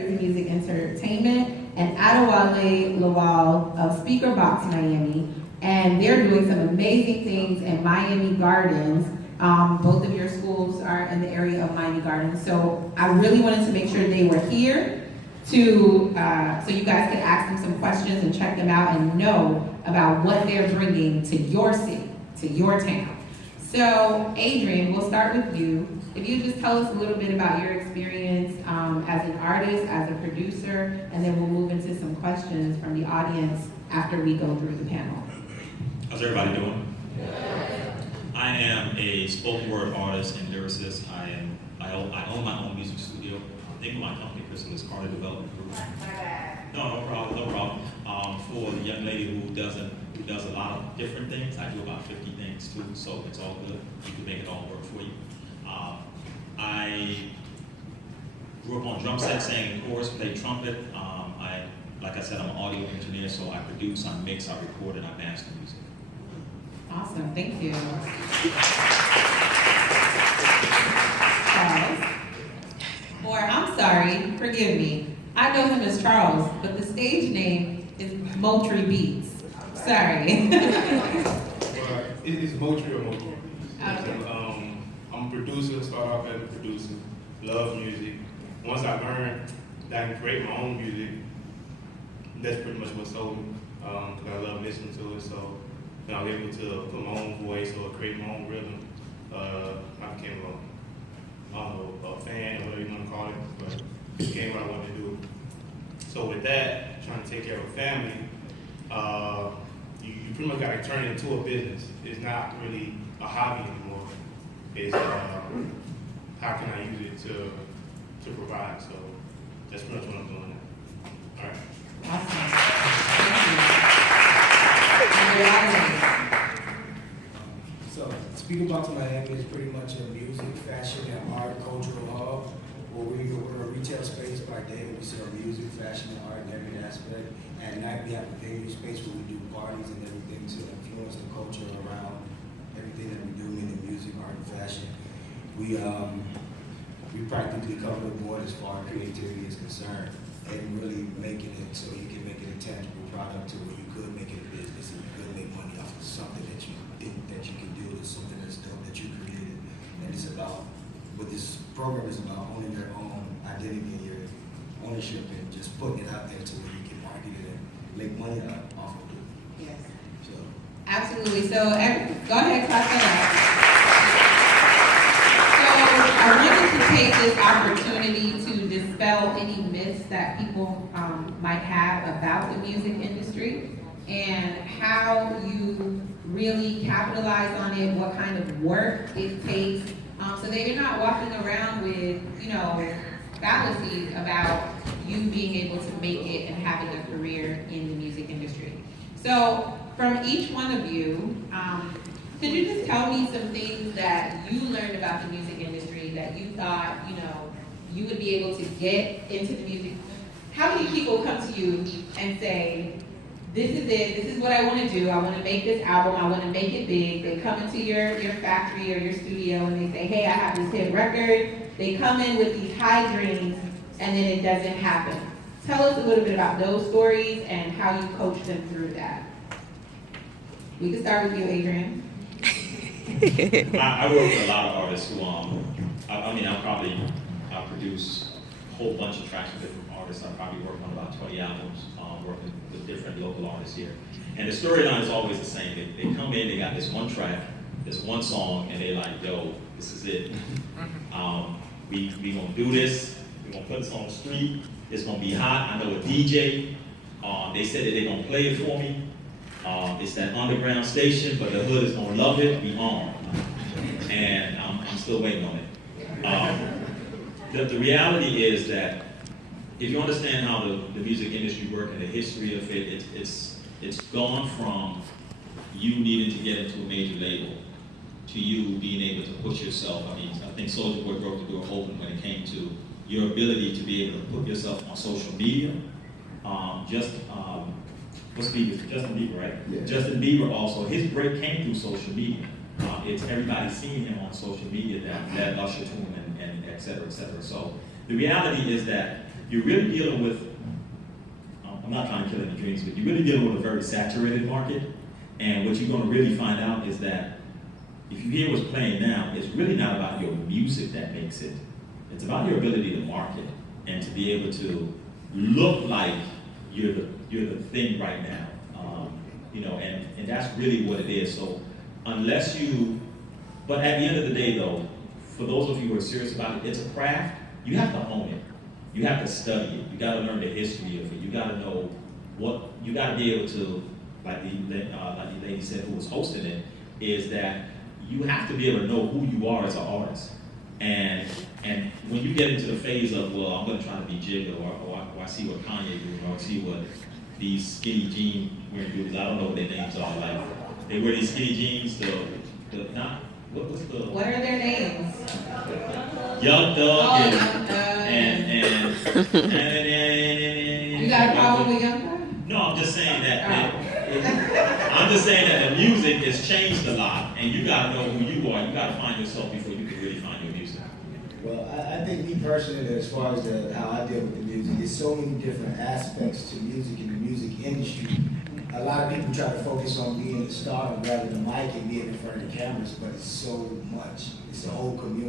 Crazy Music Entertainment, and Adewale Lawal of Speaker Box Miami. And they're doing some amazing things in Miami Gardens. Both of your schools are in the area of Miami Gardens. So I really wanted to make sure they were here to, so you guys could ask them some questions and check them out and know about what they're bringing to your city, to your town. So Adrian, we'll start with you. If you just tell us a little bit about your experience as an artist, as a producer, and then we'll move into some questions from the audience after we go through the panel. How's everybody doing? I am a spoken word artist and lyricist. I own my own music studio. I think of my company, Crystal's Carter Development Group. No problem. For the young lady who does a lot of different things, I do about 50 things too, so it's all good. You can make it all work for you. I grew up on drum set, sang chorus, played trumpet. Like I said, I'm an audio engineer, so I produce, I mix, I record, and I master music. Awesome, thank you. Charles. Or, I'm sorry, forgive me. I know him as Charles, but the stage name is Moultrie Beats. Sorry. Well, it's Moultrie or Moultrie. Okay. I'm a producer, started off as a producer, love music. Once I learned that I can create my own music, that's pretty much what sold me, because I love listening to it. So then I was able to put my own voice or create my own rhythm. I became a fan, or whatever you want to call it, but it became what I wanted to do. So with that, trying to take care of a family, you pretty much got to turn it into a business. It's not really a hobby anymore. It's how can I use it to provide. So that's pretty much what I'm doing now. All right. Awesome. So, Speaker Box Miami is pretty much a music, fashion, and art cultural hub. We're a retail space. By day, we sell music, fashion, and art in every aspect. At night, we have a venue space where we do parties and everything to influence the culture around everything that we do in the music, art, and fashion. We practically cover the board as far as creativity is concerned, and really making it so you can make it a tangible product to where you could make it a business and you could make money off of something that you think that you can do, or something that's dope that you created. And it's about, what this program is about, owning your own identity and your ownership and just putting it out there to where you can market it and make money off of it. Yes. So. Absolutely. So, go ahead, clap that up. So, I wanted to take this opportunity to dispel any myths that people might have about the music industry and how you really capitalize on it, what kind of work it takes, so that you're not walking around with, fallacies about you being able to make it and having a career in the music industry. So, from each one of you, could you just tell me some things that you learned about the music industry that you thought, you would be able to get into the music? How many people come to you and say, this is it, this is what I want to do, I want to make this album, I want to make it big. They come into your factory or your studio and they say, hey, I have this hit record. They come in with these high dreams and then it doesn't happen. Tell us a little bit about those stories and how you coach them through that. We can start with you, Adrian. I work with a lot of artists who, I produce a whole bunch of tracks with different artists. I probably work on about 20 albums, working with different local artists here. And the storyline is always the same. They come in, they got this one track, this one song, and they're like, yo, this is it. We gonna do this, we gonna put this on the street, it's gonna be hot. I know a DJ, they said that they're gonna play it for me. It's that underground station, but the hood is gonna love it, we on. And I'm still waiting on it. The reality is that if you understand how the music industry works and the history of it, it's gone from you needing to get into a major label to you being able to push yourself. I think Soulja Boy broke the door open when it came to your ability to be able to put yourself on social media. Justin Bieber, right? Yeah. Justin Bieber also, his break came through social media. It's everybody seeing him on social media that ushered to him and et cetera, et cetera. So the reality is that you're really dealing with, I'm not trying to kill any dreams, but you're really dealing with a very saturated market. And what you're going to really find out is that if you hear what's playing now, it's really not about your music that makes it. It's about your ability to market and to be able to look like you're the thing right now. You know, and that's really what it is. So unless you, but at the end of the day though, for those of you who are serious about it, it's a craft. You have to hone it. You have to study it. You got to learn the history of it. You got to know what, you got to be able to, like the lady said who was hosting it, is that you have to be able to know who you are as an artist. And when you get into the phase of, well, I'm going to try to be Jigga, or I see what Kanye doing, or I see what these skinny jean wearing dudes, I don't know what their names are, like, they wear these skinny jeans, What are their names? Young Thug Oh, and, Young Thug. and You got a problem with Young Thug? No, I'm just saying that, I'm just saying that the music has changed a lot, and you gotta know who you are. You gotta find yourself before you can really find your music. Well, I think me personally, as far as how I deal with the music, there's so many different aspects to music in the music industry. A lot of people try to focus on being the star rather than Mike and being in front of the cameras, but it's so much. It's the whole community.